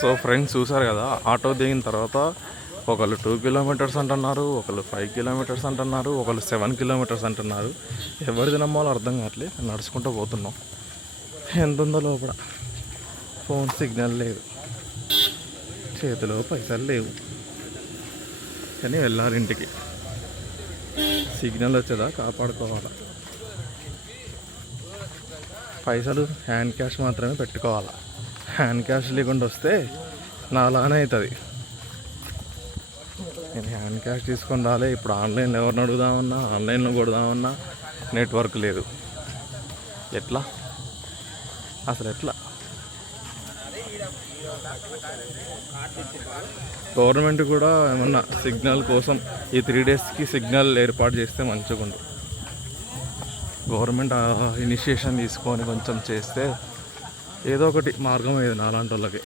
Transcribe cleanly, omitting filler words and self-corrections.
So friends చూసారు కదా, auto దిగిన తర్వాత ఒకళ్ళు 2 కిలోమీటర్స్ అంటున్నారు, ఒకళ్ళు 5 కిలోమీటర్స్ అంటున్నారు, ఒకళ్ళు 7 కిలోమీటర్స్ అంటున్నారు. ఎవరిది నమ్మాలో అర్థం కావట్లేదు. నడుచుకుంటూ పోతున్నాం. ఎంత ఉందో లోపల. ఫోన్ సిగ్నల్ లేదు, చేతిలో పైసలు లేవు, కానీ వెళ్ళాలి ఇంటికి. సిగ్నల్ వచ్చేదా కాపాడుకోవాలి. పైసలు హ్యాండ్ క్యాష్ మాత్రమే పెట్టుకోవాలి. హ్యాండ్ క్యాష్ లేకుండా వస్తే నాలానే అవుతుంది. నేను హ్యాండ్ క్యాష్ తీసుకొని రాలే. ఇప్పుడు ఆన్లైన్లో ఎవరిని అడుగుదామన్నా, ఆన్లైన్లో కొడదామన్నా నెట్వర్క్ లేదు. ఎట్లా అసలు ఎట్లా? గవర్నమెంట్ కూడా ఏమన్నా సిగ్నల్ కోసం ఈ 3 డేస్కి సిగ్నల్ ఏర్పాటు చేస్తే మంచిగా ఉంటుంది. గవర్నమెంట్ ఇనిషియేషన్ తీసుకొని కొంచెం చేస్తే ఏదో ఒకటి మార్గం అయ్యేది నాలాంటి వాళ్ళకి.